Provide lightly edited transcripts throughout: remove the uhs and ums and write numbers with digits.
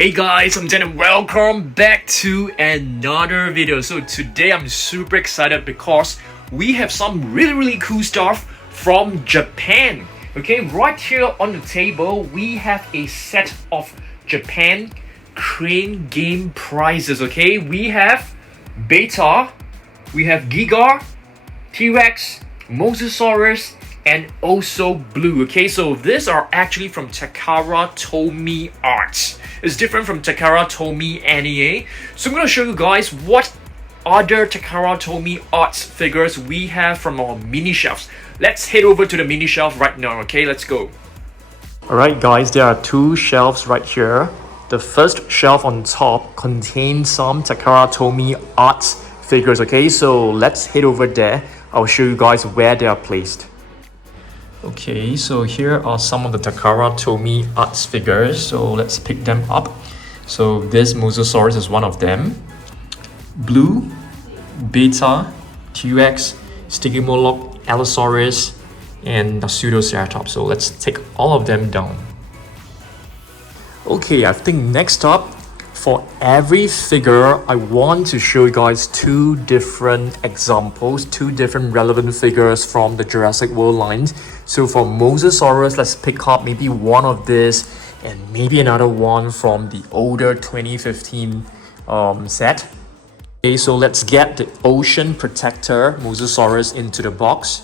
Hey guys, I'm Dan and welcome back to another video. So today I'm super excited because we have some really cool stuff from Japan. Okay, right here on the table we have a set of Japan crane game prizes. Okay, we have Beta, we have Giga, T-Rex, Mosasaurus, and also Blue. Okay, so these are actually from Takara Tomy Arts. It's different from Takara Tomy NEA. So I'm going to show you guys what other Takara Tomy Arts figures we have from our mini shelves. Let's head over to the mini shelf right now. Okay, let's go. Alright guys, there are two shelves right here. The first shelf on top contains some Takara Tomy Arts figures. Okay, so let's head over there. I'll show you guys where they are placed. Okay, so here are some of the Takara Tomy Arts figures, so let's pick them up. So this Mosasaurus is one of them. Blue, Beta, T-Rex, Stygimoloch, Allosaurus, and Pseudoceratops. So let's take all of them down. Okay, I think next up, for every figure, I want to show you guys two different examples, two different relevant figures from the Jurassic World lines. So for Mosasaurus, let's pick up maybe one of this and maybe another one from the older 2015 set. Okay, so let's get the Ocean Protector Mosasaurus into the box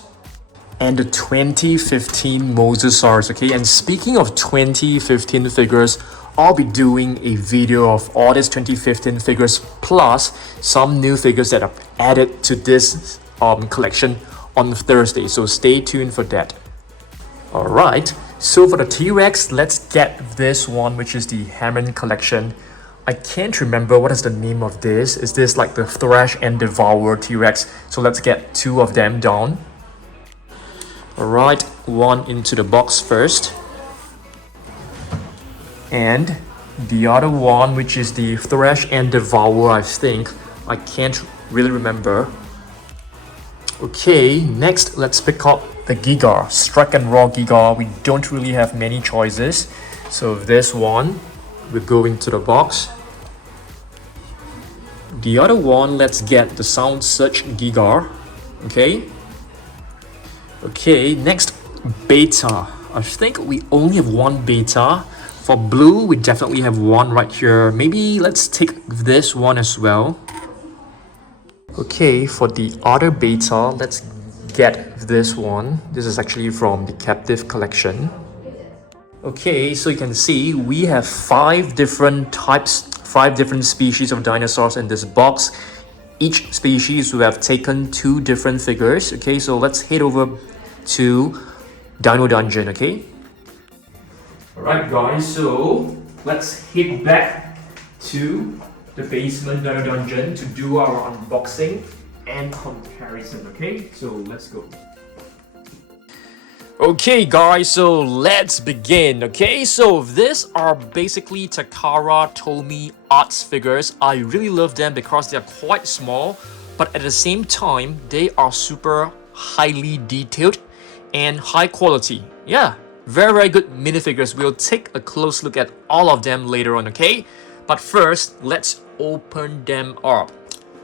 and the 2015 Mosasaurus. Okay, and speaking of 2015 figures, I'll be doing a video of all these 2015 figures plus some new figures that are added to this collection on Thursday, so stay tuned for that. Alright, so for the T-Rex, let's get this one, which is the Hammond collection. I can't remember what is the name of this. Is this like the Thrash and Devour T-Rex? So let's get two of them down. Alright, one into the box first. And the other one, which is the Thrash and Devour, I think. I can't really remember. Okay, next let's pick up the Giga, Strike and Raw Giga. We don't really have many choices. So this one will go into the box. The other one, let's get the Sound Search Giga. Okay, next Beta. I think we only have one Beta. For Blue, we definitely have one right here. Maybe let's take this one as well. Okay, for the other Beta, let's get this one. This is actually from the Captive collection. Okay, so you can see we have 5 different types, 5 different species of dinosaurs in this box. Each species we have taken 2 different figures. Okay, so let's head over to Dino Dungeon, okay? Alright guys, so let's head back to the basement Dino Dungeon to do our unboxing and comparison, okay? So let's go. Okay guys, so let's begin, okay? So these are basically Takara Tomy Arts figures. I really love them because they're quite small, but at the same time, they are super highly detailed and high quality. Yeah. Very good minifigures. We'll take a close look at all of them later on, okay? But first, let's open them up.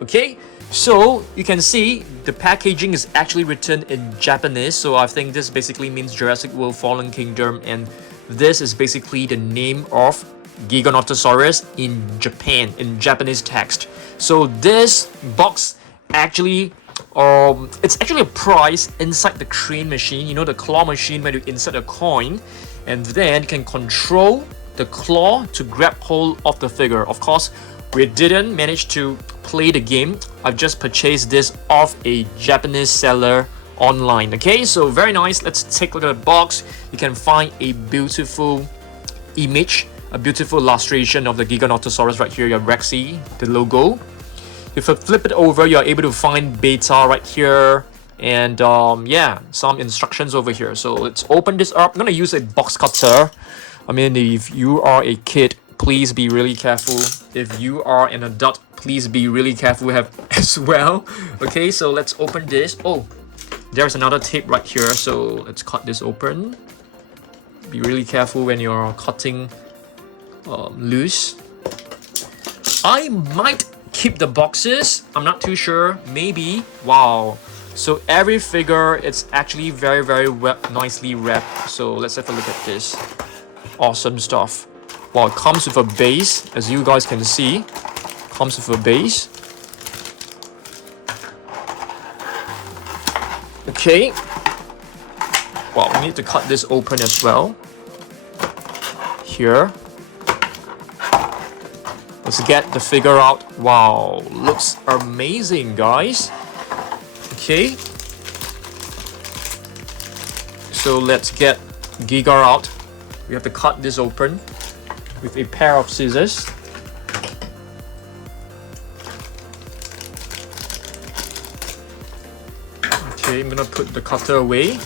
Okay, so you can see the packaging is actually written in Japanese. So I think this basically means Jurassic World Fallen Kingdom, and this is basically the name of Giganotosaurus in Japan, in Japanese text. So this box actually it's actually a prize inside the crane machine, you know, the claw machine where you insert a coin and then you can control the claw to grab hold of the figure. Of course, we didn't manage to play the game. I've just purchased this off a Japanese seller online. Okay, so very nice. Let's take a look at the box. You can find a beautiful image, a beautiful illustration of the Giganotosaurus right here, your Rexy, the logo. If you flip it over, you're able to find Beta right here, and yeah, some instructions over here. So let's open this up. I'm gonna use a box cutter. I mean, if you are a kid, please be really careful. If you are an adult, please be really careful as well. Okay, so let's open this. Oh, there's another tape right here. So let's cut this open. Be really careful when you're cutting loose. I might keep the boxes. I'm not too sure. Maybe. Wow. So every figure, it's actually very, very nicely wrapped. So let's have a look at this. Awesome stuff. Wow, it comes with a base, as you guys can see. Comes with a base. Okay. Well, we need to cut this open as well. Here. Let's get the figure out. Wow, looks amazing, guys. Okay. So let's get Giga out. We have to cut this open with a pair of scissors. Okay, I'm gonna put the cutter away.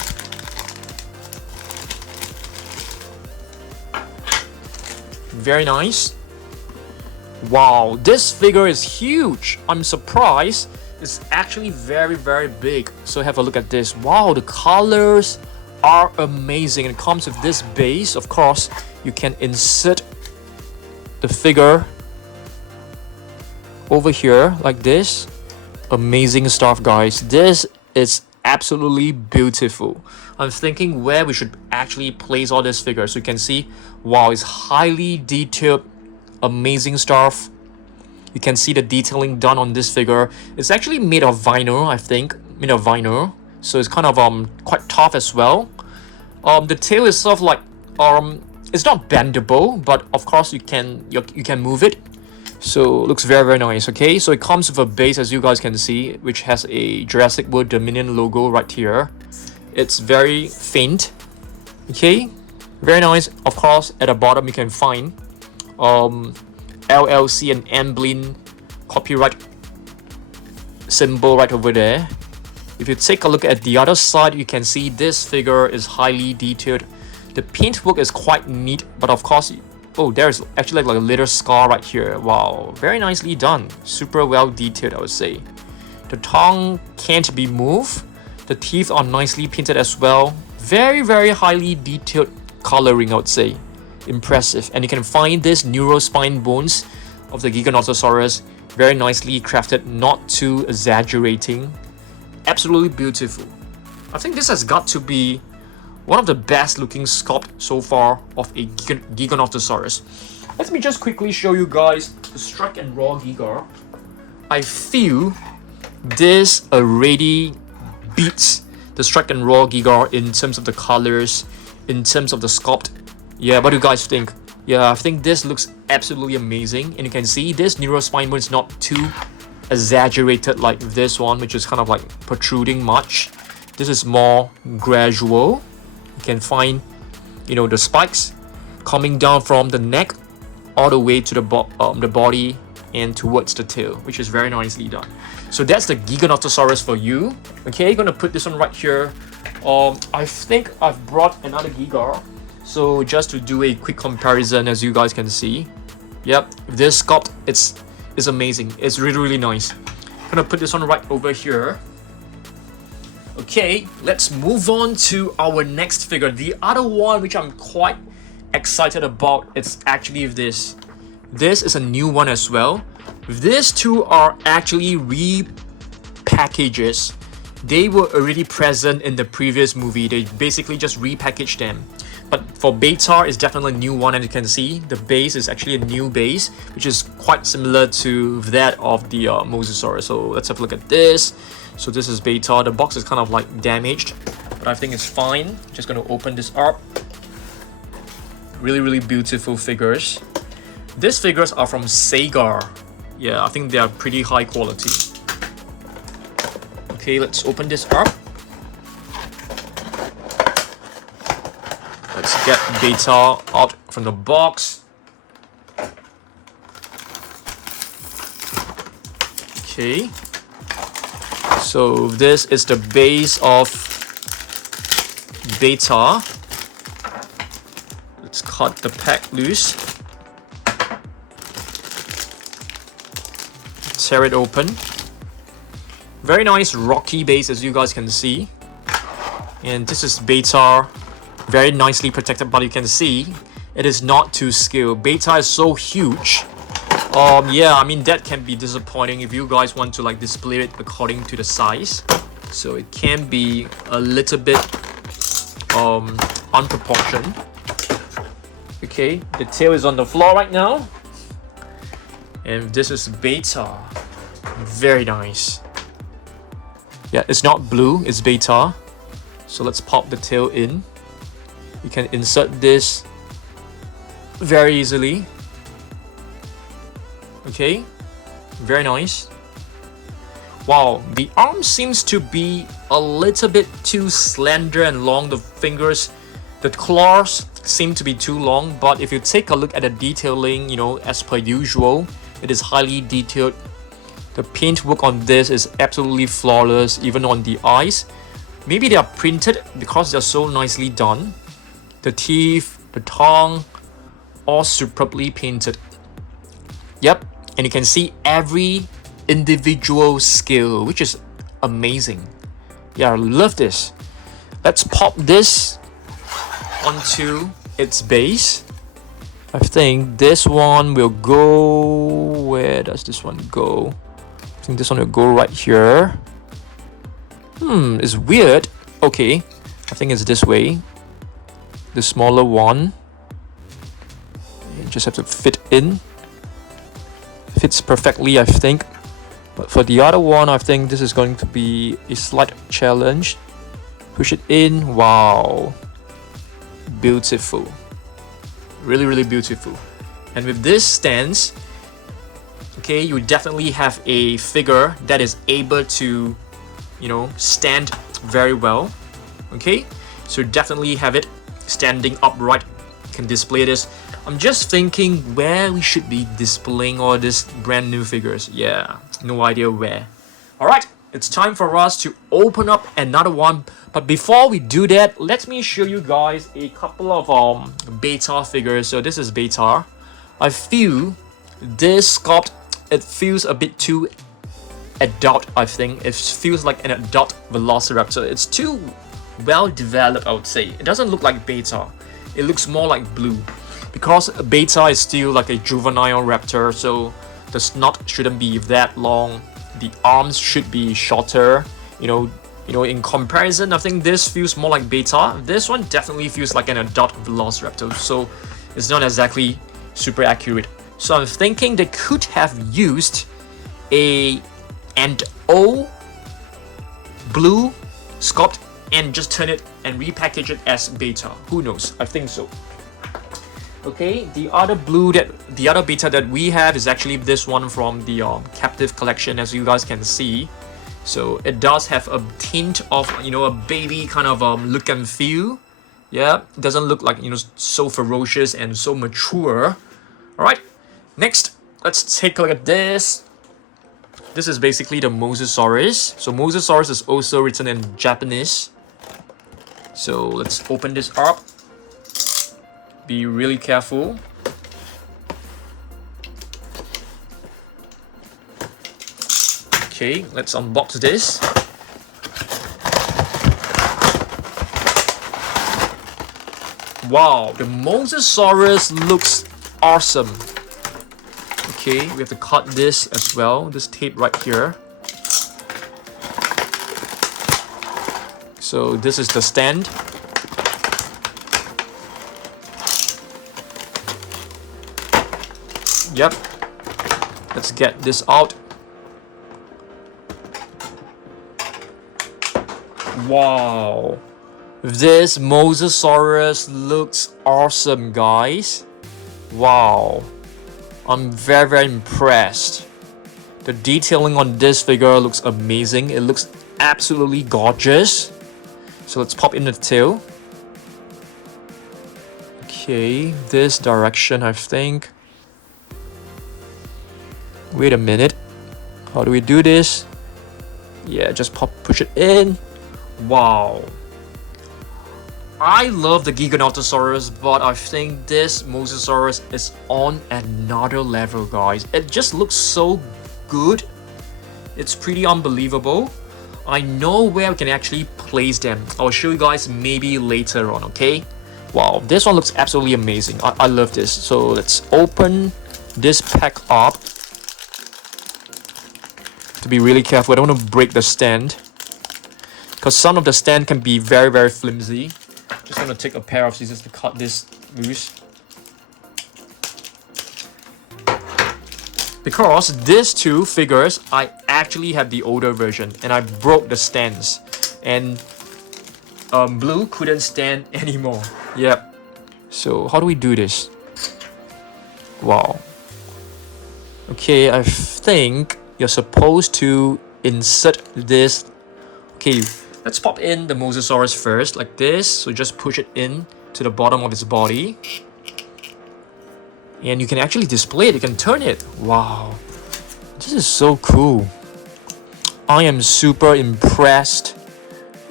Very nice. Wow, this figure is huge. I'm surprised. It's actually very, very big. So have a look at this. Wow, the colors are amazing. It comes with this base. Of course, you can insert the figure over here like this. Amazing stuff, guys. This is absolutely beautiful. I'm thinking where we should actually place all these figures. So you can see, wow, it's highly detailed, amazing stuff. You can see the detailing done on this figure. It's actually made of vinyl, I think. Made of vinyl. So it's kind of quite tough as well. The tail is sort of like it's not bendable, but of course you can move it. So it looks very, very nice. Okay, so it comes with a base, as you guys can see, which has a Jurassic World Dominion logo right here. It's very faint. Okay, very nice. Of course, at the bottom you can find LLC and Amblin copyright symbol right over there. If you take a look at the other side, you can see this figure is highly detailed. The paintwork is quite neat, but of course, oh, there's actually like a little scar right here. Wow, very nicely done. Super well detailed, I would say. The tongue can't be moved. The teeth are nicely painted as well. Very, very highly detailed coloring, I would say. Impressive. And you can find this neurospine bones of the Giganotosaurus. Very nicely crafted, not too exaggerating. Absolutely beautiful. I think this has got to be one of the best looking sculpt so far of a Giganotosaurus. Let me just quickly show you guys the Strike and Raw Giga. I feel this already beats the Strike and Raw Giga in terms of the colors, in terms of the sculpt. Yeah, what do you guys think? Yeah, I think this looks absolutely amazing. And you can see this neurospine bone is not too exaggerated like this one, which is kind of like protruding much. This is more gradual. You can find, you know, the spikes coming down from the neck all the way to the body and towards the tail, which is very nicely done. So that's the Giganotosaurus for you. Okay, gonna put this one right here. I think I've brought another Giga. So just to do a quick comparison, as you guys can see. Yep, this sculpt, it's amazing. It's really, really nice. Gonna put this one right over here. Okay, let's move on to our next figure. The other one which I'm quite excited about, it's actually this. This is a new one as well. These two are actually repackages. They were already present in the previous movie. They basically just repackaged them. But for Beta, it's definitely a new one, and you can see the base is actually a new base, which is quite similar to that of the Mosasaurus. So let's have a look at this. So this is Beta. The box is kind of like damaged, but I think it's fine. Just gonna open this up. Really, really beautiful figures. These figures are from SEGA. Yeah, I think they are pretty high quality. Okay, let's open this up. Let's get Beta out from the box. Okay. So this is the base of Beta. Let's cut the pack loose. Tear it open. Very nice rocky base, as you guys can see. And this is Beta. Very nicely protected, but you can see it is not to scale. Beta is so huge. Yeah, I mean, that can be disappointing if you guys want to like display it according to the size. So it can be a little bit unproportioned. Okay, the tail is on the floor right now. And this is beta. Very nice. Yeah, it's not blue, it's beta. So let's pop the tail in. You can insert this very easily. Okay, very nice. Wow, the arm seems to be a little bit too slender and long. The fingers, the claws seem to be too long, but if you take a look at the detailing, you know, as per usual, it is highly detailed. The paintwork on this is absolutely flawless, even on the eyes. Maybe they are printed because they're so nicely done. The teeth, the tongue, all superbly painted. Yep, and you can see every individual scale, which is amazing. Yeah, I love this. Let's pop this onto its base. I think this one will go... Where does this one go? I think this one will go right here. It's weird. Okay, I think it's this way. The smaller one. You just have to fit in. Fits perfectly, I think. But for the other one, I think this is going to be a slight challenge. Push it in. Wow. Beautiful. Really, really beautiful. And with this stance, okay, you definitely have a figure that is able to, you know, stand very well. Okay, so definitely have it standing upright. You can display this. I'm just thinking where we should be displaying all these brand new figures. Yeah, no idea where. Alright, it's time for us to open up another one. But before we do that, let me show you guys a couple of beta figures. So this is beta. I feel this sculpt, it feels a bit too adult. I think it feels like an adult velociraptor. It's too well developed, I would say. It doesn't look like beta. It looks more like blue. Because beta is still like a juvenile raptor, so the snout shouldn't be that long. The arms should be shorter. You know, in comparison, I think this feels more like beta. This one definitely feels like an adult velociraptor, so it's not exactly super accurate. So I'm thinking they could have used an O blue sculpt and just turn it and repackage it as beta. Who knows? I think so. Okay, the other beta that we have is actually this one from the captive collection, as you guys can see. So it does have a tint of, you know, a baby kind of look and feel. Yeah, it doesn't look like, you know, so ferocious and so mature. All right, next, let's take a look at this. This is basically the Mosasaurus. So Mosasaurus is also written in Japanese. So let's open this up. Be really careful. Okay, let's unbox this. Wow, the Mosasaurus looks awesome. Okay, we have to cut this as well, this tape right here. So this is the stand. Yep, let's get this out. Wow, this Mosasaurus looks awesome, guys. Wow, I'm very, very impressed. The detailing on this figure looks amazing. It looks absolutely gorgeous. So let's pop in the tail. Okay, this direction, I think. Wait a minute. How do we do this? Yeah, just push it in. Wow. I love the Giganotosaurus, but I think this Mosasaurus is on another level, guys. It just looks so good. It's pretty unbelievable. I know where we can actually place them. I'll show you guys maybe later on, okay? Wow, this one looks absolutely amazing. I love this. So let's open this pack up. To be really careful, I don't want to break the stand, because some of the stand can be very, very flimsy. Just going to take a pair of scissors to cut this loose. Because these two figures, I actually have the older version and I broke the stands. And Blue couldn't stand anymore. Yep. So how do we do this? Wow. Okay, I think you're supposed to insert this. Okay, let's pop in the Mosasaurus first, like this. So just push it in to the bottom of its body. And you can actually display it, you can turn it. Wow. This is so cool. I am super impressed,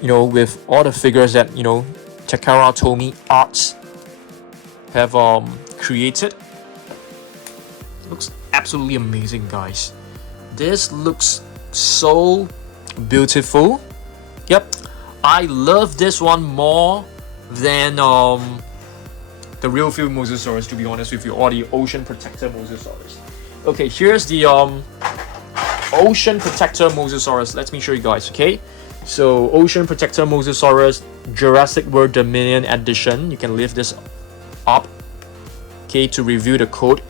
with all the figures that, Takara Tomy Arts have created. Looks absolutely amazing, guys. This looks so beautiful. Yep, I love this one more than the real feel Mosasaurus, to be honest with you, or the Ocean Protector Mosasaurus. Okay, here's the Ocean Protector Mosasaurus. Let me show you guys, okay? So, Ocean Protector Mosasaurus Jurassic World Dominion Edition. You can lift this up, okay, to review the code.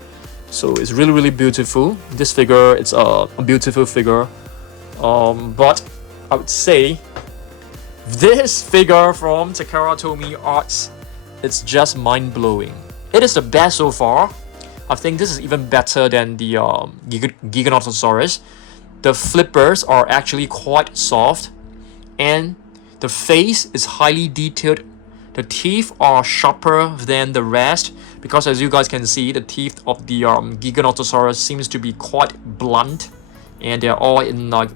So, it's really, really beautiful. This figure, it's a beautiful figure. But I would say this figure from Takara Tomy Arts, it's just mind-blowing. It is the best so far. I think this is even better than the Giganotosaurus. The flippers are actually quite soft, and the face is highly detailed. The teeth are sharper than the rest, because as you guys can see, the teeth of the Giganotosaurus seems to be quite blunt, and they're all in a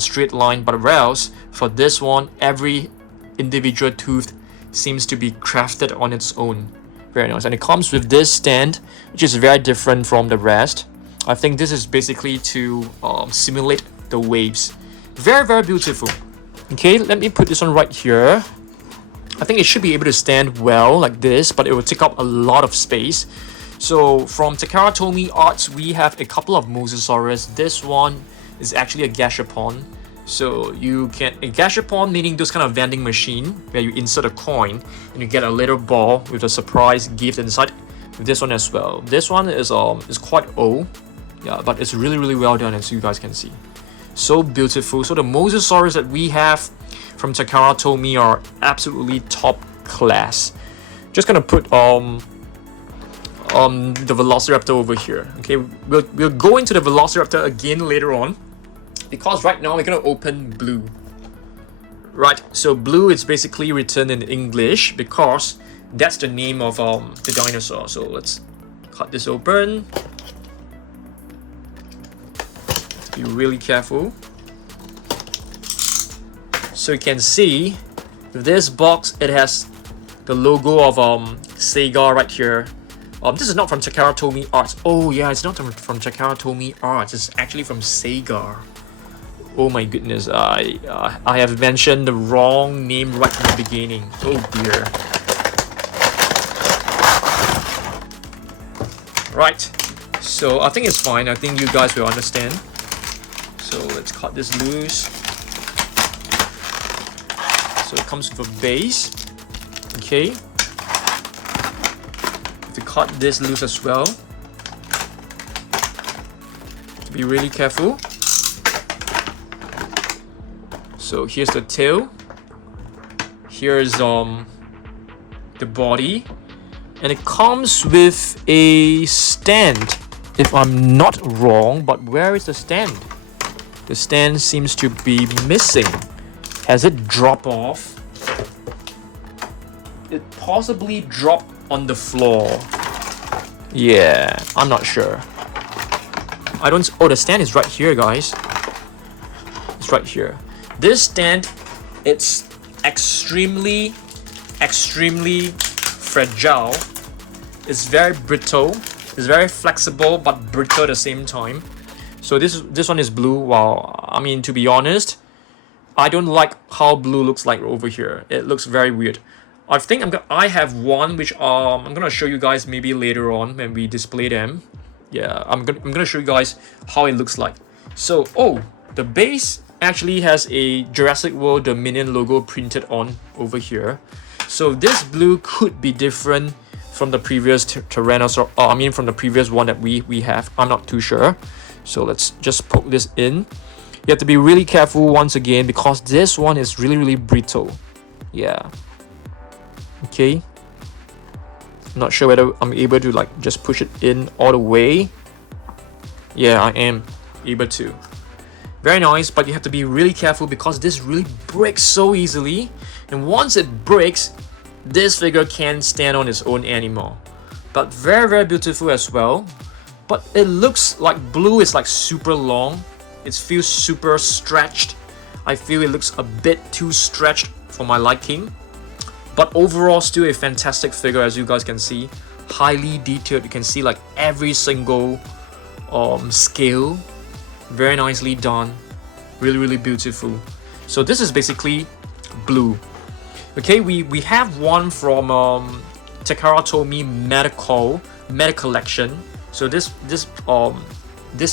straight line. But whereas for this one, every individual tooth seems to be crafted on its own. Very nice. And it comes with this stand, which is very different from the rest. I think this is basically to simulate the waves. Very, very beautiful. Okay, let me put this one right here. I think it should be able to stand well like this, but it will take up a lot of space. So from Takara Tomy Arts, we have a couple of Mosasaurus. This one is actually a gashapon. So you can, a gashapon meaning those kind of vending machine where you insert a coin and you get a little ball with a surprise gift inside. With this one as well. This one is quite old, yeah, but it's really, really well done, as you guys can see. So beautiful. So the Mosasaurus that we have from Takara Tomy are absolutely top class. Just gonna put the Velociraptor over here. Okay, we'll go into the Velociraptor again later on, because right now we're gonna open Blue. Right, so Blue is basically written in English because that's the name of the dinosaur. So let's cut this open. Be really careful. So you can see with this box, it has the logo of SEGA right here. This is not from Takara Tomy Arts. Oh yeah, it's not from Takara Tomy Arts. It's actually from SEGA. Oh my goodness, I have mentioned the wrong name right from the beginning. Oh dear. Right, so I think it's fine. I think you guys will understand. So let's cut this loose. So it comes with a base. Okay. To cut this loose as well. Be really careful. So here's the tail. Here's the body. And it comes with a stand, if I'm not wrong. But where is the stand? The stand seems to be missing. Has it dropped off? It possibly dropped on the floor. Yeah, I'm not sure. I don't... Oh, the stand is right here, guys. It's right here. This stand, it's extremely fragile. It's very brittle. It's very flexible but brittle at the same time. So this one is blue. Wow, I mean, to be honest, I don't like how blue looks like over here. It looks very weird. I think I have one which I'm gonna show you guys maybe later on when we display them. Yeah, I'm gonna show you guys how it looks like. So, oh, the base actually has a Jurassic World Dominion logo printed on over here. So this blue could be different from the previous Tyrannosaurus. I mean, from the previous one that we have. I'm not too sure. So let's just poke this in. You have to be really careful once again because this one is really brittle. Yeah. Okay. Not sure whether I'm able to like just push it in all the way. Yeah, I am able to. Very nice, but you have to be really careful because this really breaks so easily. And once it breaks, this figure can't stand on its own anymore. But very beautiful as well. But it looks like blue is like super long. It feels super stretched. I feel it looks a bit too stretched for my liking. But overall, still a fantastic figure, as you guys can see. Highly detailed. You can see like every single scale. Very nicely done. Really beautiful. So this is basically blue. Okay, we have one from Takara Tomy Meta Collection. So this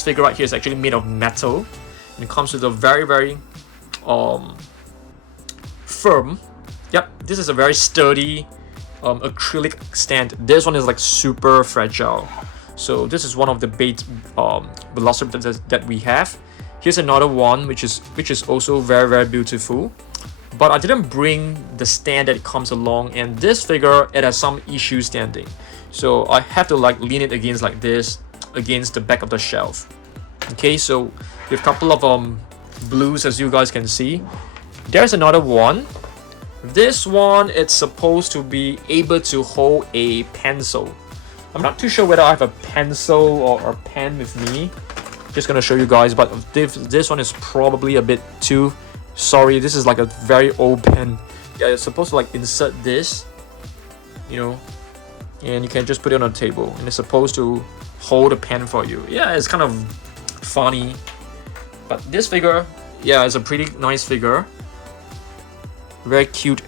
figure right here is actually made of metal. And it comes with a very firm. Yep, this is a very sturdy acrylic stand. This one is like super fragile. So this is one of the bait velociraptors that we have. Here's another one which is also very beautiful. But I didn't bring the stand that it comes along, and this figure, it has some issues standing. So I have to like lean it against like this, against the back of the shelf. Okay, so we have a couple of blues, as you guys can see. There's another one. This one, it's supposed to be able to hold a pencil. I'm not too sure whether I have a pencil or a pen with me. Just gonna show you guys, but this one is probably a bit too... Sorry, this is like a very old pen. Yeah, it's supposed to like insert this, you know, and you can just put it on a table, and it's supposed to hold a pen for you. Yeah, it's kind of funny, but this figure, yeah, it's a pretty nice figure. Very cute.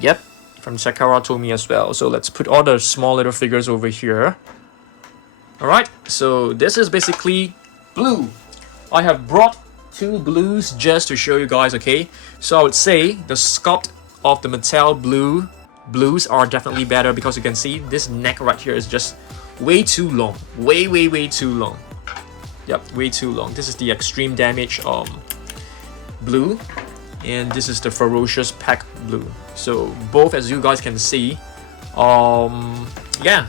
Yep, from Takara Tomy as well. So let's put all the small little figures over here. Alright, so this is basically blue. I have brought two blues just to show you guys, okay? So I would say the sculpt of the Mattel blues are definitely better because you can see this neck right here is just way too long. Way too long. Yep, way too long. This is the extreme damage blue. And this is the ferocious pack blue. So both, as you guys can see, yeah,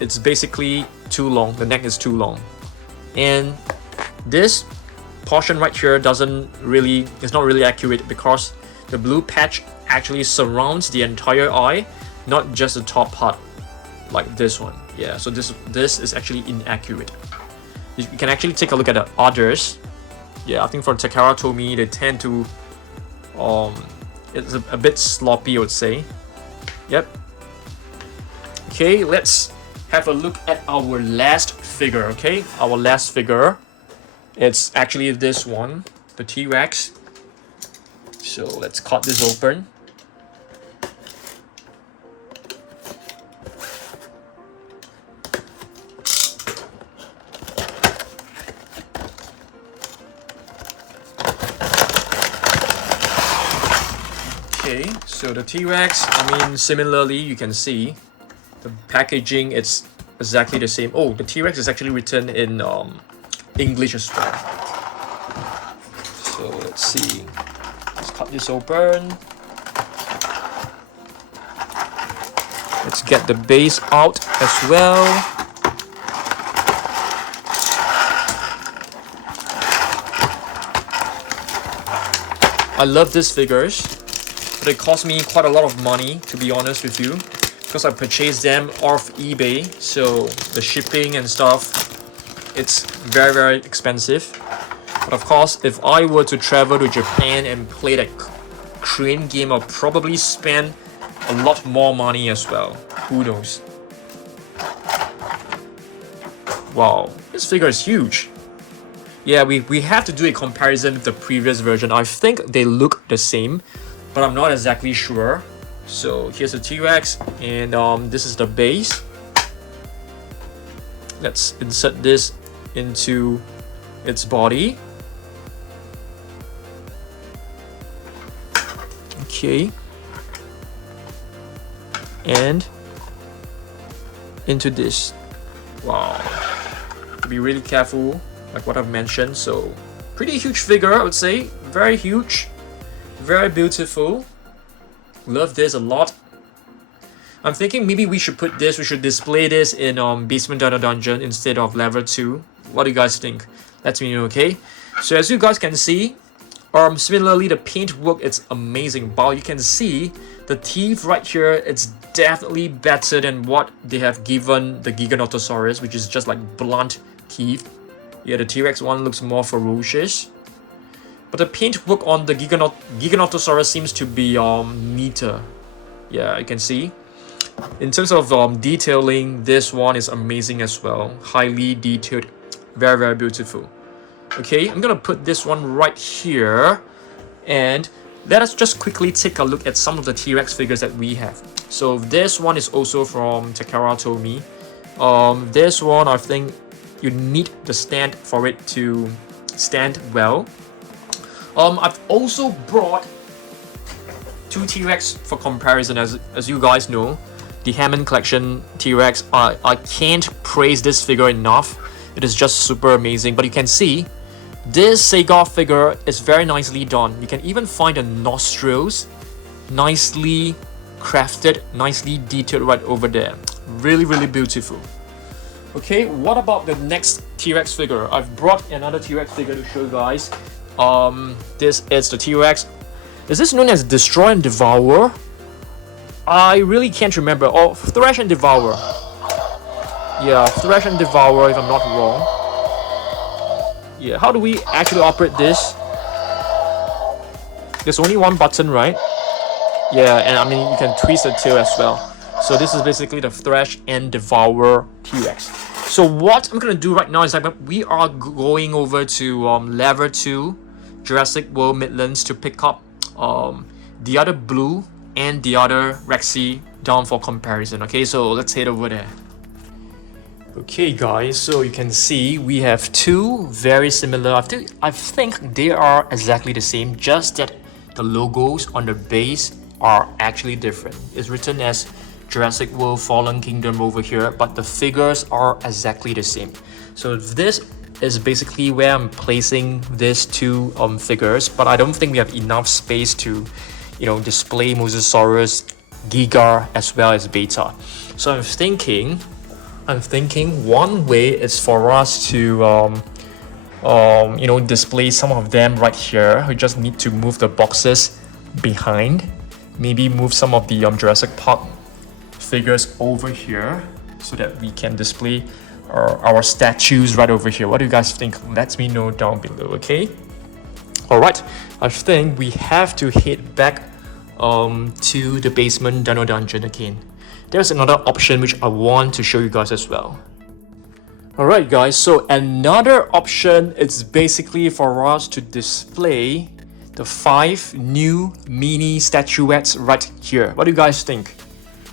it's basically too long. The neck is too long, and this portion right here is not really accurate because the blue patch actually surrounds the entire eye, not just the top part like this one. Yeah, so this is actually inaccurate. You can actually take a look at the others. Yeah, I think from Takara Tomy, they tend to it's a bit sloppy, I would say. Yep. Okay, let's have a look at our last figure. Okay, our last figure, it's actually this one, the T-Rex. So let's cut this open. Okay, so the T-Rex, I mean, similarly, you can see the packaging, it's exactly the same. Oh, the T-Rex is actually written in English as well. So let's see. Let's cut this open. Let's get the base out as well. I love these figures, but it cost me quite a lot of money, to be honest with you, because I purchased them off eBay. So the shipping and stuff, it's very expensive. But of course, if I were to travel to Japan and play that crane game, I'll probably spend a lot more money as well. Who knows? Wow, this figure is huge. Yeah, we have to do a comparison with the previous version. I think they look the same, but I'm not exactly sure. So here's the T-Rex, and this is the base. Let's insert this into its body. Okay. And into this. Wow. Be really careful, like what I've mentioned. So, pretty huge figure, I would say. Very huge. Very beautiful. Love this a lot. I'm thinking maybe we should display this in Basement Dino Dungeon instead of level 2. What do you guys think? Let me know, okay? So as you guys can see, similarly the paintwork is amazing. But you can see the teeth right here, it's definitely better than what they have given the Giganotosaurus, which is just like blunt teeth. Yeah, the T-Rex one looks more ferocious. But the paintwork on the Giganotosaurus seems to be neater. Yeah, you can see. In terms of detailing, this one is amazing as well. Highly detailed. Very, very beautiful. Okay, I'm gonna put this one right here. And let us just quickly take a look at some of the T-Rex figures that we have. So this one is also from Takara Tomy. This one, I think you need the stand for it to stand well. I've also brought two T-Rex for comparison, as you guys know. The Hammond Collection T-Rex, I can't praise this figure enough. It is just super amazing. But you can see, this SEGA figure is very nicely done. You can even find the nostrils nicely crafted, nicely detailed right over there. Really, really beautiful. Okay, what about the next T-Rex figure? I've brought another T-Rex figure to show you guys. This is the T-Rex. Is this known as Destroy and Devour? I really can't remember. Oh, Thrash and Devour. Yeah, Thrash and Devour if I'm not wrong. Yeah, how do we actually operate this? There's only one button, right? Yeah, and I mean, you can twist the tail as well. So this is basically the Thrash and Devour T-Rex. So what I'm gonna do right now is that we are going over to level 2 Jurassic World Midlands to pick up the other blue and the other Rexy down for comparison. Okay, so let's head over there. Okay guys, so you can see we have two very similar. I think they are exactly the same, just that the logos on the base are actually different. It's written as Jurassic World Fallen Kingdom over here, but the figures are exactly the same. So this is basically where I'm placing these two figures, but I don't think we have enough space to, you know, display Mosasaurus, Giga as well as Beta. So I'm thinking one way is for us to you know, display some of them right here. We just need to move the boxes behind, maybe move some of the Jurassic Park figures over here so that we can display our statues right over here. What do you guys think? Let me know down below, okay? Alright, I think we have to head back to the Basement Dino Dungeon again. There's another option which I want to show you guys as well. Alright guys, so another option is basically for us to display the 5 new mini statuettes right here. What do you guys think?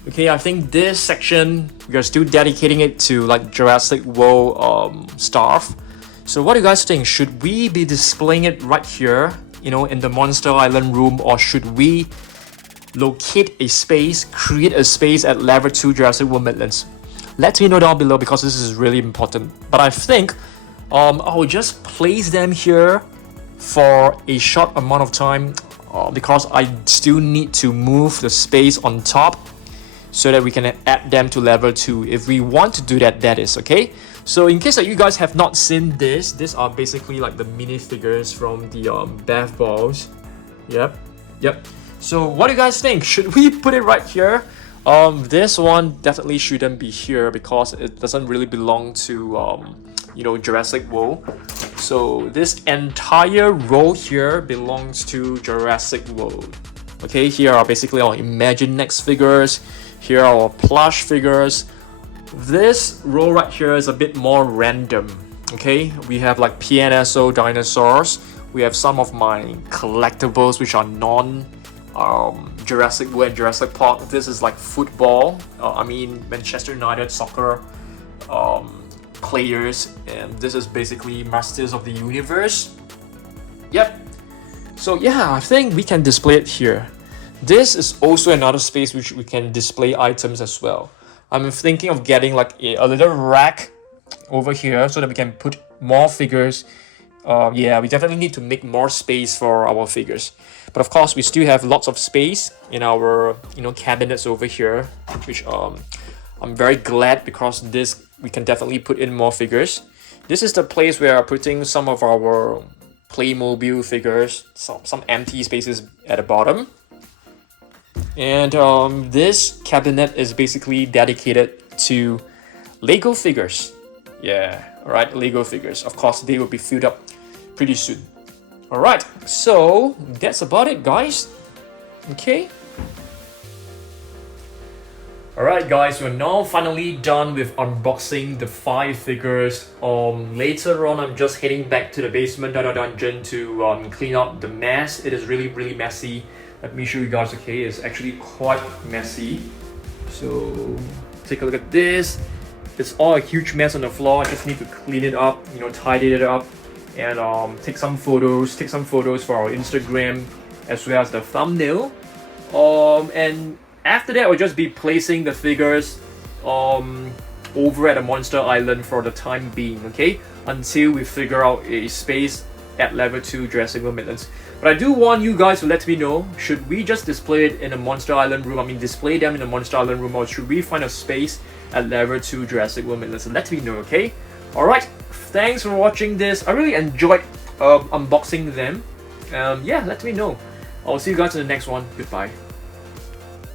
Okay, I think this section, we are still dedicating it to like Jurassic World stuff. So what do you guys think? Should we be displaying it right here, you know, in the Monster Island room, or should we locate a space, create a space at level 2 Jurassic World Midlands? Let me know down below because this is really important. But I think I will just place them here for a short amount of time because I still need to move the space on top so that we can add them to level 2 if we want to do that, that is, okay? So in case that you guys have not seen this, these are basically like the minifigures from the bath balls. Yep. So what do you guys think? Should we put it right here? This one definitely shouldn't be here because it doesn't really belong to you know, Jurassic World. So this entire row here belongs to Jurassic World. Okay, here are basically our Imaginext figures. Here are our plush figures. This row right here is a bit more random. Okay, we have like PNSO dinosaurs. We have some of my collectibles which are non Jurassic World and Jurassic Park. This is like football. I mean Manchester United soccer players, and this is basically Masters of the Universe. Yep. So yeah, I think we can display it here. This is also another space which we can display items as well. I'm thinking of getting like a little rack over here so that we can put more figures. Yeah, we definitely need to make more space for our figures. But of course, we still have lots of space in our cabinets over here, which I'm very glad, because this we can definitely put in more figures. This is the place where I'm putting some of our Playmobil figures, some empty spaces at the bottom. And this cabinet is basically dedicated to Lego figures. Yeah, alright, Lego figures. Of course, they will be filled up pretty soon. Alright, so that's about it, guys. Okay. Alright guys, we're now finally done with unboxing the 5 figures. Later on, I'm just heading back to the basement dungeon to clean up the mess. It is really messy. Let me show you guys, okay? It's actually quite messy. So, take a look at this. It's all a huge mess on the floor. I just need to clean it up, tidy it up, and take some photos for our Instagram, as well as the thumbnail. And after that, I'll just be placing the figures over at the Monster Island for the time being, okay? Until we figure out a space at level 2 Jurassic World Midlands. But I do want you guys to let me know, should we just display it in the Monster Island room? I mean, display them in the Monster Island room, or should we find a space at level 2 Jurassic World Midlands? So let me know, okay? Alright, thanks for watching this. I really enjoyed unboxing them. Yeah, let me know. I'll see you guys in the next one. Goodbye.